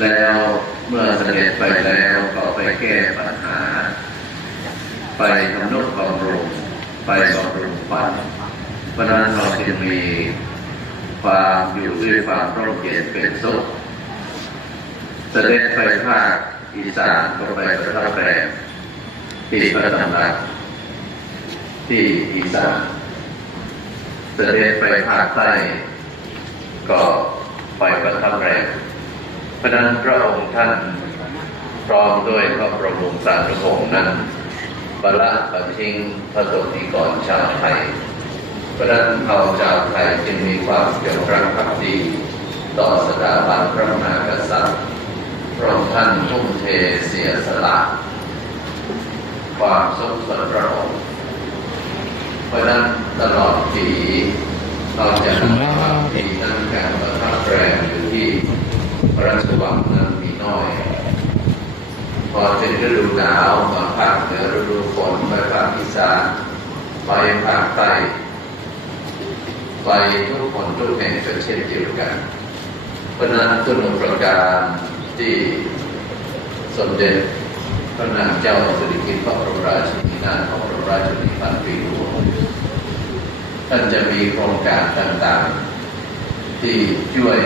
แล้วเมื่อเสด็จไปแล้วก็ไปแก้ปัญหาไปทำนุบำรุงไปบำรุงฝันเพราะนั้นเราจึงมีความอยู่ด้วยความร่มเย็นเป็นสุขเสด็จไปภาคอีสานก็ไปประทับแรมที่พระตำหนักที่อีสานเสด็จไปภาคใต้ก็ไปประทับแรมเพราะนั้นพระองค์ท่านพร้อมด้วยพระบรมวงศานุวงศ์นั้นบละบัญชิงพระสงฆ์นิกรชาวไทยเพราะนั้นเราชาวไทยจึงมีความจงรักภักดีต่อสถาบันพระมหากษัตริย์พระองค์ท่านทุ่มเทเสียสละความสมสัตย์พระองค์เพราะนั้นตลอดปีเราจะนำความดีนั้นการประทับแรมอยู่ที่พระราชวังนั้นมีน้อยพอถึงฤดูหนาวมาภาคเหนือฤดูฝนไปภาคอีสานไปภาคใต้ไปทุกคนทุกแห่งก็เช่นเดียวกันเพราะนั้นคุณอุปการที่สมเด็จพระนางเจ้าสิริกิติ์พระบรมราชินีนาถพระบรมราชินีพันปีหลวงท่านจะมีโครงการต่างๆที่ช่วย